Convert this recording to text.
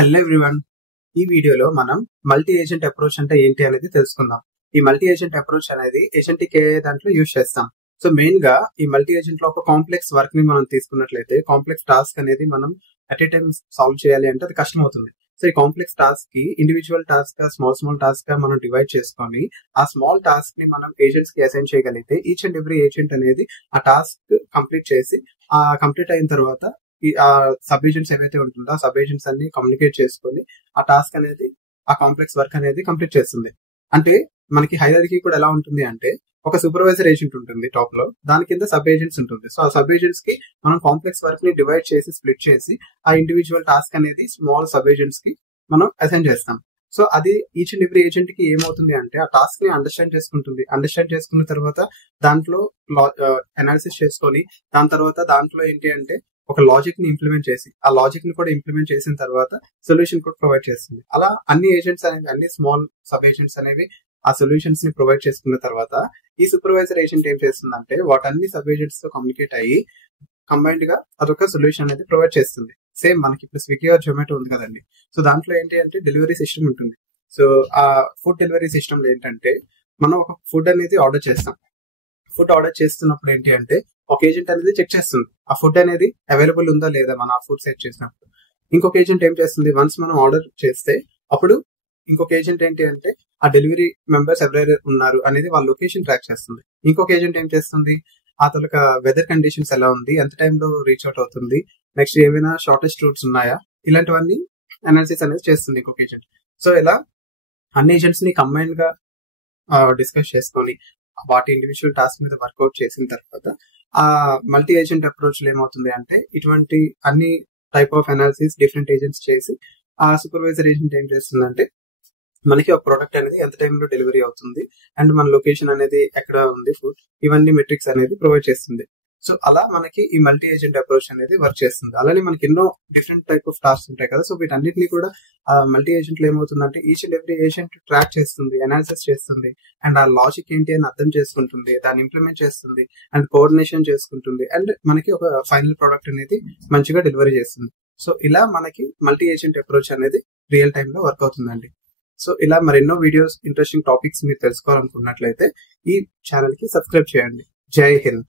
Hello everyone. ఈ వీడియోలో మనం మల్టీ ఏజెంట్ అప్రోచ్ అంటే ఏంటి అనేది తెలుసుకుందాం. ఈ మల్టీ ఏజెంట్ అప్రోచ్ అనేది ఏజెంటిక్ ఏ దాంట్లో యూజ్ చేస్తాం. సో మెయిన్ గా ఈ మల్టీ ఏజెంట్ లో ఒక కాంప్లెక్స్ వర్క్ ని మనం తీసుకున్నట్లయితే కాంప్లెక్స్ టాస్క్ అనేది మనం అట్ ఏ టైం సాల్వ్ చేయాలి అంటే అది కష్టం అవుతుంది. సో ఈ కాంప్లెక్స్ టాస్క్ కి ఇండివిజువల్ టాస్క్ గా స్మాల్ టాస్క్ గా మనం డివైడ్ చేసుకొని ఆ స్మాల్ టాస్క్ ని మనం ఏజెంట్స్ కి అసైన్ చేయగలిగితే ఈచ్ అండ్ ఎవ్రీ ఏజెంట్ అనేది ఆ టాస్క్ కంప్లీట్ చేసి ఆ కంప్లీట్ అయిన తర్వాత ఆ సబ్ ఏజెంట్స్ ఏవైతే ఉంటుందో ఆ సబ్ ఏజెంట్స్ అన్ని కమ్యూనికేట్ చేసుకొని ఆ టాస్క్ అనేది ఆ కాంప్లెక్స్ వర్క్ అనేది కంప్లీట్ చేస్తుంది. అంటే మనకి హైరార్కీ కూడా ఎలా ఉంటుంది అంటే ఒక సూపర్వైజర్ ఏజెంట్ ఉంటుంది టాప్ లో, దాని కింద సబ్ ఏజెంట్స్ ఉంటుంది. సో ఆ సబ్ ఏజెంట్స్ కి మనం కాంప్లెక్స్ వర్క్ ని డివైడ్ చేసి స్ప్లిట్ చేసి ఆ ఇండివిజువల్ టాస్క్ అనేది స్మాల్ సబ్ ఏజెంట్స్ కి మనం అసైన్ చేస్తాం. సో అది ఈచ్ అండ్ ఎవ్రీ ఏజెంట్ కి ఏమవుతుంది అంటే ఆ టాస్క్ ని అండర్స్టాండ్ చేసుకుంటుంది. అండర్స్టాండ్ చేసుకున్న తర్వాత దాంట్లో అనాలిసిస్ చేసుకొని దాని తర్వాత దాంట్లో ఏంటి అంటే ఒక లాజిక్ ని ఇంప్లిమెంట్ చేసి ఆ లాజిక్ ని కూడా ఇంప్లిమెంట్ చేసిన తర్వాత సొల్యూషన్ కూడా ప్రొవైడ్ చేస్తుంది. అలా అన్ని ఏజెంట్స్ అనేవి అన్ని స్మాల్ సబ్ ఏజెంట్స్ అనేవి ఆ సొల్యూషన్స్ ని ప్రొవైడ్ చేసుకున్న తర్వాత ఈ సూపర్వైజర్ ఏజెంట్ ఏం చేస్తుందంటే వాటన్ని సబ్ ఏజెంట్స్ తో కమ్యూనికేట్ అయ్యి కంబైన్డ్ గా అదొక సొల్యూషన్ అనేది ప్రొవైడ్ చేస్తుంది. సేమ్ మనకి ఇప్పుడు స్విగ్గీ ఆర్ జొమాటో ఉంది కదండి. సో దాంట్లో ఏంటి అంటే డెలివరీ సిస్టమ్ ఉంటుంది. సో ఆ ఫుడ్ డెలివరీ సిస్టమ్ లో ఏంటంటే మనం ఒక ఫుడ్ అనేది ఆర్డర్ చేస్తాం. ఫుడ్ ఆర్డర్ చేస్తున్నప్పుడు ఏంటి అంటే ఒక ఏజెంట్ అనేది చెక్ చేస్తుంది ఆ ఫుడ్ అనేది అవైలబుల్ ఉందా లేదా మన ఫుడ్ సెట్ చేసినప్పుడు. ఇంకొక ఏజెంట్ ఏం చేస్తుంది, వన్స్ మనం ఆర్డర్ చేస్తే అప్పుడు ఇంకొక ఏజెంట్ ఏంటి అంటే ఆ డెలివరీ మెంబర్స్ ఎవరైతే ఉన్నారు అనేది వాళ్ళ లొకేషన్ ట్రాక్ చేస్తుంది. ఇంకొక ఏజెంట్ ఏం చేస్తుంది, ఆ తొలక వెదర్ కండిషన్స్ ఎలా ఉంది, ఎంత టైంలో రీచ్ అవుట్ అవుతుంది, నెక్స్ట్ ఏమైనా షార్టెస్ట్ రూట్స్ ఉన్నాయా, ఇలాంటివన్నీ అనాలిసిస్ అనేది చేస్తుంది ఇంకొక ఏజెంట్. సో ఇలా అన్ని ఏజెంట్స్ ని కంబైన్ గా డిస్కస్ చేసుకొని వాటి ఇండివిజువల్ టాస్క్ మీద వర్కౌట్ చేసిన తర్వాత ఆ మల్టీ ఏజెంట్ అప్రోచ్ లో ఏమవుతుంది అంటే ఇటువంటి అన్ని type of analysis different agents చేసి ఆ సూపర్వైజర్ ఏజెంట్ ఏం చేస్తుందంటే మనకి ఒక ప్రోడక్ట్ అనేది ఎంత టైంలో డెలివరీ అవుతుంది అండ్ మన లొకేషన్ అనేది ఎక్కడ ఉంది ఫుడ్, ఇవన్నీ మెట్రిక్స్ అనేది ప్రొవైడ్ చేస్తుంది. సో అలా మనకి ఈ మల్టీ ఏజెంట్ అప్రోచ్ అనేది వర్క్ చేస్తుంది. అలానే మనకి ఎన్నో డిఫరెంట్ టైప్ ఆఫ్ టాస్క్ ఉంటాయి కదా. సో వీటన్నిటిని కూడా ఆ మల్టీ ఏజెంట్ లో ఏమవుతుందంటే each and every agent track చేస్తుంది, అనాలిసిస్ చేస్తుంది అండ్ ఆ లాజిక్ ఏంటి అని అర్థం చేసుకుంటుంది, దాన్ని ఇంప్లిమెంట్ చేస్తుంది అండ్ కోఆర్డినేషన్ చేసుకుంటుంది అండ్ మనకి ఒక ఫైనల్ ప్రోడక్ట్ అనేది మంచిగా డెలివరీ చేస్తుంది. సో ఇలా మనకి మల్టీ ఏజెంట్ అప్రోచ్ అనేది రియల్ టైమ్ లో వర్క్ అవుతుందండి. సో ఇలా మరెన్నో వీడియోస్ ఇంట్రెస్టింగ్ టాపిక్స్ మీరు తెలుసుకోవాలనుకున్నట్లయితే ఈ ఛానల్ కి సబ్స్క్రైబ్ చేయండి. జై హింద్.